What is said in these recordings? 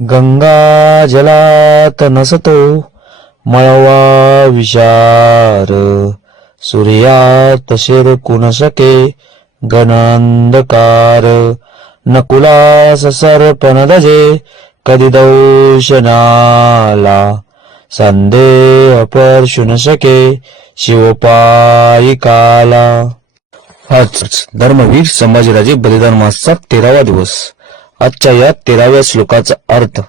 गंगा जलात नसतो मळवा विचार, सूर्यात शिरकू न सके घनांधकार. नकुलास सर्प न दजे कधी दौशनाला, संदेह परशु न शके शिवपायिकाला. आज धर्मवीर संभाजीराजे बलिदान मासचा 13वा दिवस. आजच्या या 13व्या श्लोकाचा अर्थ,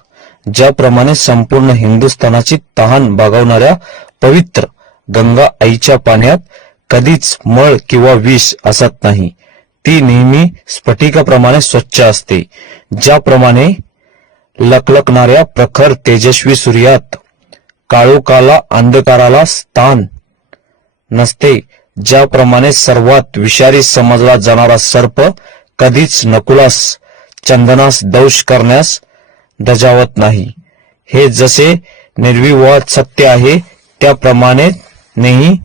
ज्याप्रमाणे संपूर्ण हिंदुस्थानाची तहान भागवणाऱ्या पवित्र गंगा आईच्या पाण्यात कधीच मळ किंवा विष असत नाही, ती नेहमी स्फटिकाप्रमाणे स्वच्छ असते. ज्याप्रमाणे लखलखणाऱ्या प्रखर तेजस्वी सूर्यात काळोखाला अंधकाराला स्थान नसते, ज्याप्रमाणे सर्वात विषारी समजला जाणारा सर्प कधीच नकुलास चंदनास दंश करण्यास धजावत नाही, हे जसे निर्विवाद सत्य आहे, त्याप्रमाणे नेही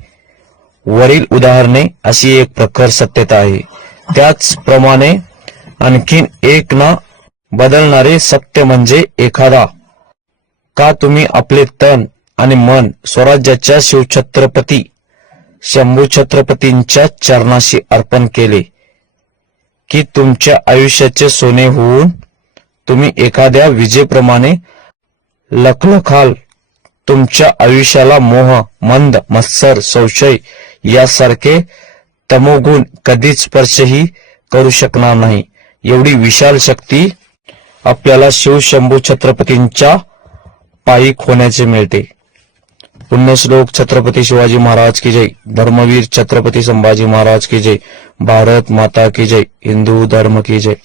वरील उदाहरणे अशी एक प्रखर सत्यता आहे. त्याचप्रमाणे आणखीन एक न बदलणारे सत्य म्हणजे एखादा का तुम्ही आपले तन आणि मन स्वराज्याच्या शिवछत्रपती शंभू छत्रपतींच्या चरणाशी अर्पण केले की तुमच्या आयुष्याचे सोने होऊन तुम्ही एखाद्या विजेप्रमाणे लखलखाल. तुमच्या आयुष्याला मोह, मंद, मत्सर, संशय यासारखे तमोगुण कधीच स्पर्शही करू शकणार नाही. एवढी विशाल शक्ती आपल्याला शिव शंभू छत्रपतींच्या पायीक होण्याचे मिळते. पुण्यश्लोक छत्रपती शिवाजी महाराज की जय. धर्मवीर छत्रपती संभाजी महाराज की जय. भारत माता की जय. हिंदू धर्म की जय.